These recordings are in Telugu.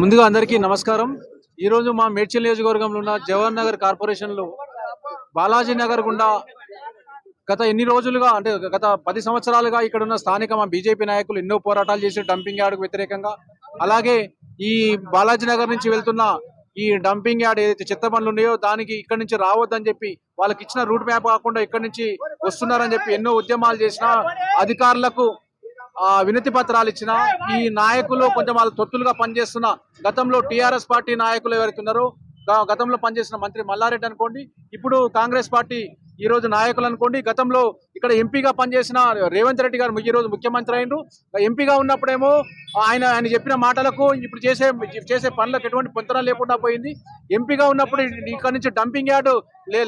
ముందుగా అందరికీ నమస్కారం। ఈ రోజు మా మేడ్చల్ నియోజకవర్గంలో ఉన్న జవహర్ నగర్ కార్పొరేషన్లో బాలాజీ నగర్ గుండా గత ఎన్ని రోజులుగా అంటే గత 10 సంవత్సరాలుగా ఇక్కడ ఉన్న స్థానిక మా బీజేపీ నాయకులు ఎన్నో పోరాటాలు చేసి డంపింగ్ యార్డ్కు వ్యతిరేకంగా, అలాగే ఈ బాలాజీ నగర్ నుంచి వెళ్తున్న ఈ డంపింగ్ యార్డ్ ఏదైతే చెత్త బండ్లు ఉన్నాయో దానికి ఇక్కడ నుంచి రావద్దని చెప్పి వాళ్ళకి ఇచ్చిన రూట్ మ్యాప్ కాకుండా ఇక్కడ నుంచి వస్తున్నారని చెప్పి ఎన్నో ఉద్యమాలు చేసిన అధికారులకు వినతి పత్రాలు ఇచ్చిన ఈ నాయకులు కొంచెం వాళ్ళ తొత్తులుగా పనిచేస్తున్న గతంలో టీఆర్ఎస్ పార్టీ నాయకులు ఎవరైతే ఉన్నారో గతంలో పనిచేసిన మంత్రి మల్లారెడ్డి అనుకోండి, ఇప్పుడు కాంగ్రెస్ పార్టీ ఈ రోజు నాయకులు అనుకోండి, గతంలో ఇక్కడ ఎంపీగా పనిచేసిన రేవంత్ రెడ్డి గారు ఈ రోజు ముఖ్యమంత్రి అయినరు। ఎంపీగా ఉన్నప్పుడేమో ఆయన చెప్పిన మాటలకు ఇప్పుడు చేసే పనులకు ఎటువంటి పొంతన లేకుండా పోయింది। ఎంపీగా ఉన్నప్పుడు ఇక్కడ నుంచి డంపింగ్ యార్డ్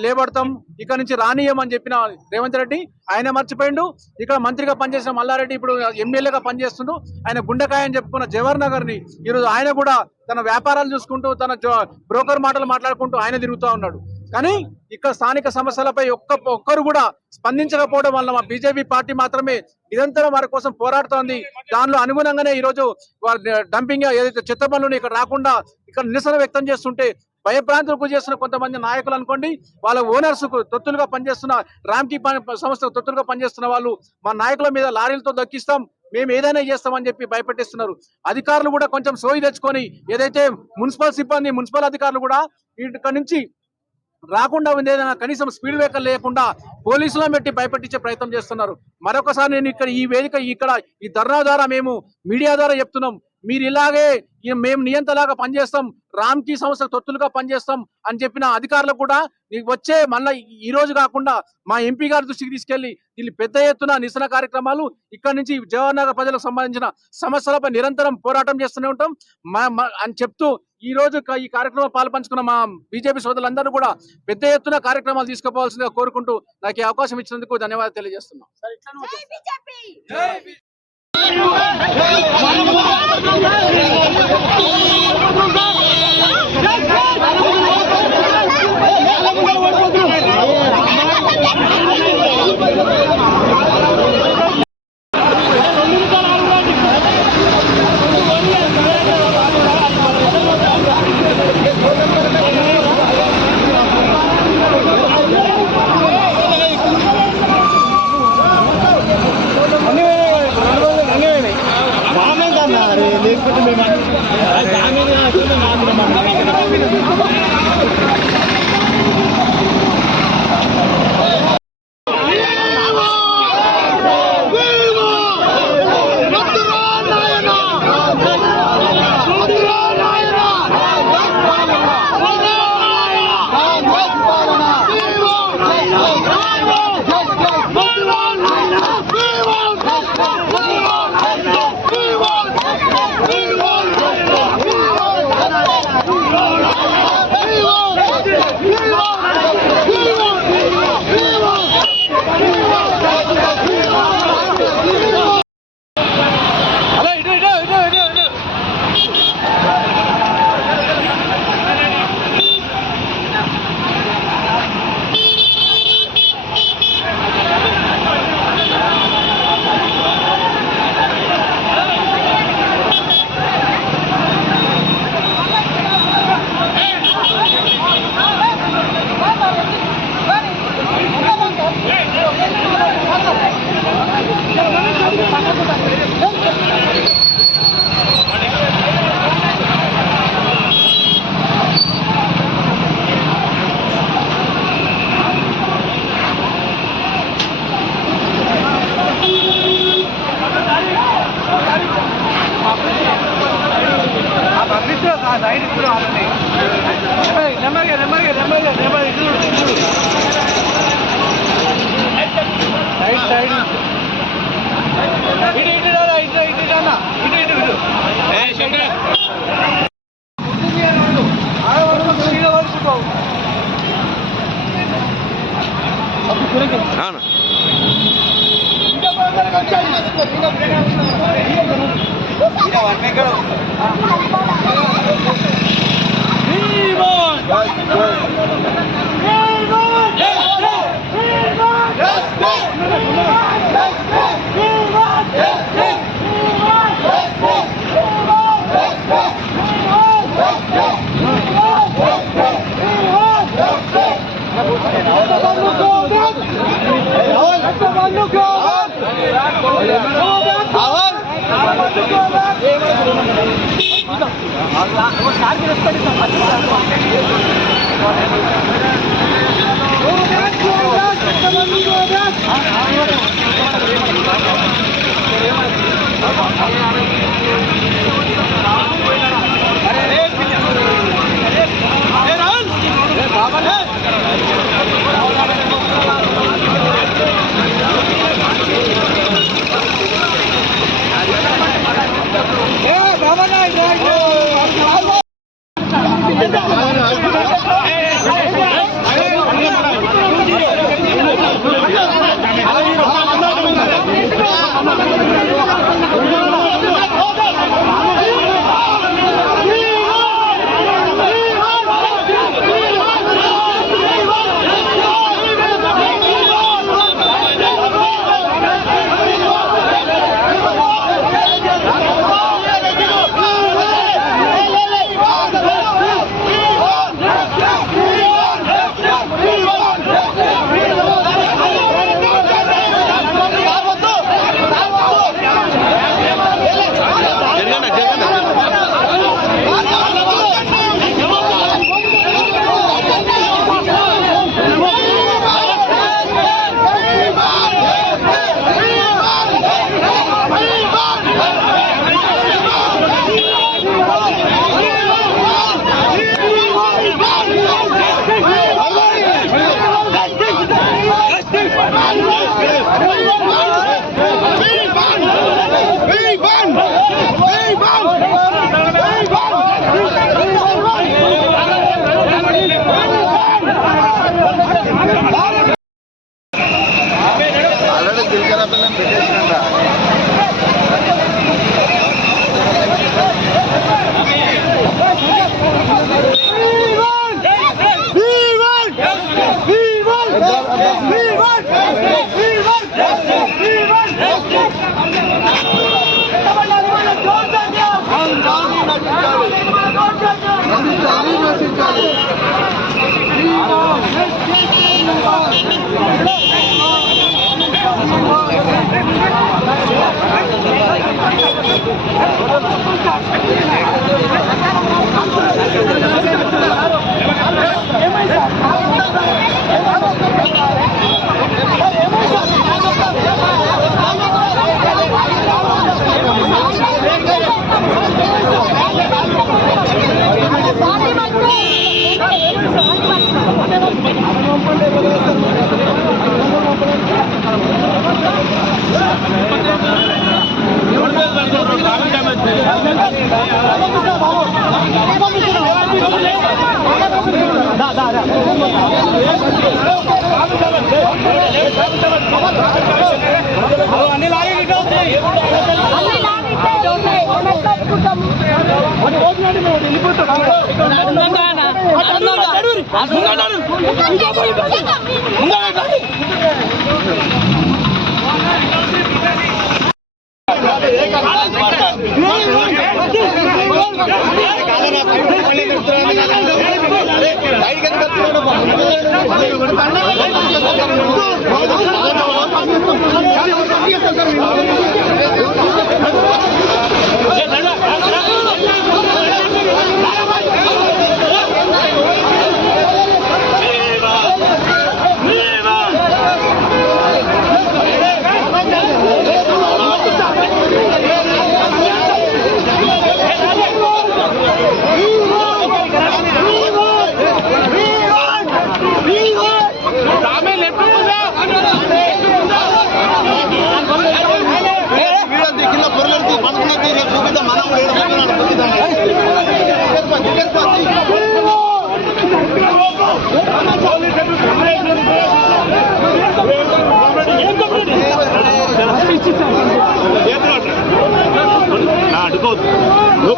లేబడతాం, ఇక్కడ నుంచి రానియమని చెప్పిన రేవంత్ రెడ్డి ఆయన మర్చిపోయిండు। ఇక్కడ మంత్రిగా పనిచేసిన మల్లారెడ్డి ఇప్పుడు ఎమ్మెల్యేగా పనిచేస్తుండు। ఆయన గుండెకాయ అని చెప్పుకున్న జవహర్ నగర్ ని ఈరోజు ఆయన కూడా తన వ్యాపారాలు చూసుకుంటూ తన బ్రోకర్ మాటలు మాట్లాడుకుంటూ ఆయన తిరుగుతూ ఉన్నాడు। కానీ ఇక్కడ స్థానిక సమస్యలపై ఒక్కరు కూడా స్పందించకపోవడం వల్ల మా బీజేపీ పార్టీ మాత్రమే నిరంతరం వారి కోసం పోరాడుతోంది। దానిలో అనుగుణంగానే ఈరోజు డంపింగ్ ఏదైతే చెత్త బండ్లను ఇక్కడ రాకుండా ఇక్కడ నిరసన వ్యక్తం చేస్తుంటే భయభ్రాంతులకు గురి చేస్తున్న కొంతమంది నాయకులు అనుకోండి, వాళ్ళ ఓనర్స్ తొత్తులుగా పనిచేస్తున్న రామ్కీ సంస్థ తొత్తులుగా పనిచేస్తున్న వాళ్ళు మా నాయకుల మీద లారీలతో దక్కిస్తాం, మేము ఏదైనా చేస్తామని చెప్పి భయపెట్టిస్తున్నారు। అధికారులు కూడా కొంచెం సోయి తెచ్చుకొని ఏదైతే మున్సిపల్ సిబ్బంది మున్సిపల్ అధికారులు కూడా ఇక్కడ నుంచి రాకుండా ఉండేదైనా కనీసం స్పీడ్ బ్రేకర్ లేకుండా పోలీసులను పెట్టి భయపెట్టించే ప్రయత్నం చేస్తున్నారు। మరొకసారి నేను ఇక్కడ ఈ వేదిక ఈ ధర్నా ద్వారా మేము మీడియా ద్వారా చెప్తున్నాం, మీరు ఇలాగే మేము నియంతలాగా పనిచేస్తాం, రామ్కీ సంస్థ తొత్తులుగా పనిచేస్తాం అని చెప్పిన అధికారులకు కూడా వచ్చే మళ్ళీ ఈ రోజు కాకుండా మా ఎంపీ గారి దృష్టికి తీసుకెళ్లి వీళ్ళు పెద్ద ఎత్తున నిరసన కార్యక్రమాలు ఇక్కడ నుంచి జవహర్ నగర్ ప్రజలకు సంబంధించిన సమస్యలపై నిరంతరం పోరాటం చేస్తూనే ఉంటాం అని చెప్తూ ఈ రోజు ఈ కార్యక్రమం పాల్పంచుకున్న మా బీజేపీ సోదరులందరూ కూడా పెద్ద ఎత్తున కార్యక్రమాలు తీసుకుపోవాల్సిందిగా కోరుకుంటూ నాకు ఈ అవకాశం ఇచ్చినందుకు ధన్యవాదాలు తెలియజేస్తున్నాం। Yes,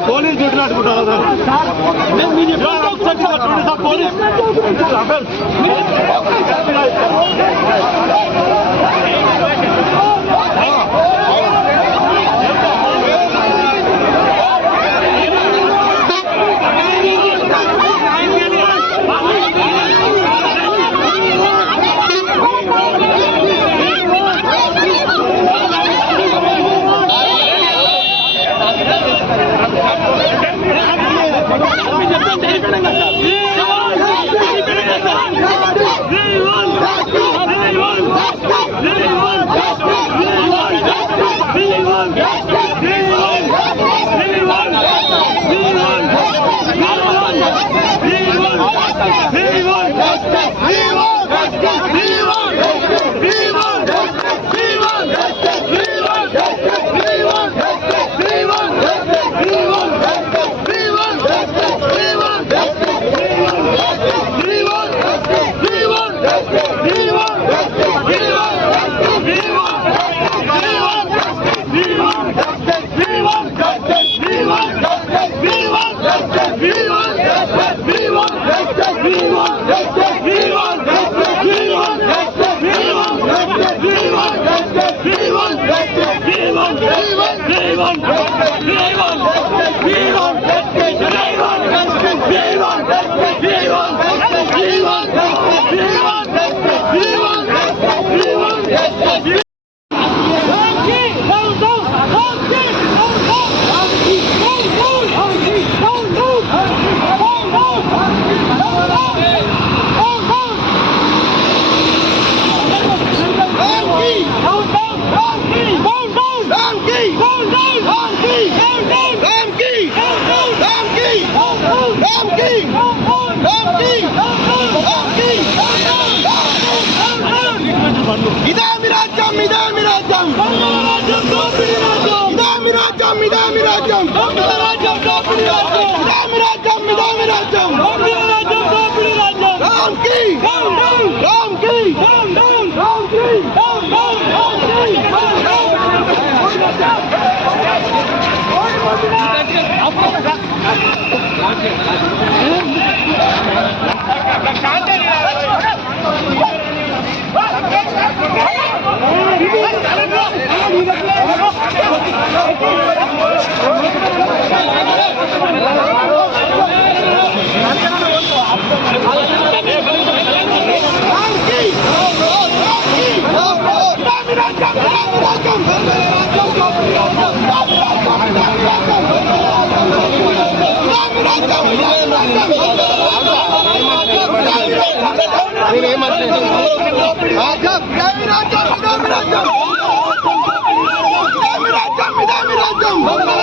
పోలీస్ డ్యూటీలో అడుగుంటారా సార్ పోలీస్ ఇదామి రాజ్యం ఇదామి రాజ్యం ఇదామి రాజ్యం ఇదామి రాజ్యం ఇదామి రాజ్యం ఇదామి రాజ్యం రామ్ కి రామ్ కి రామ్ కి రాజ్యం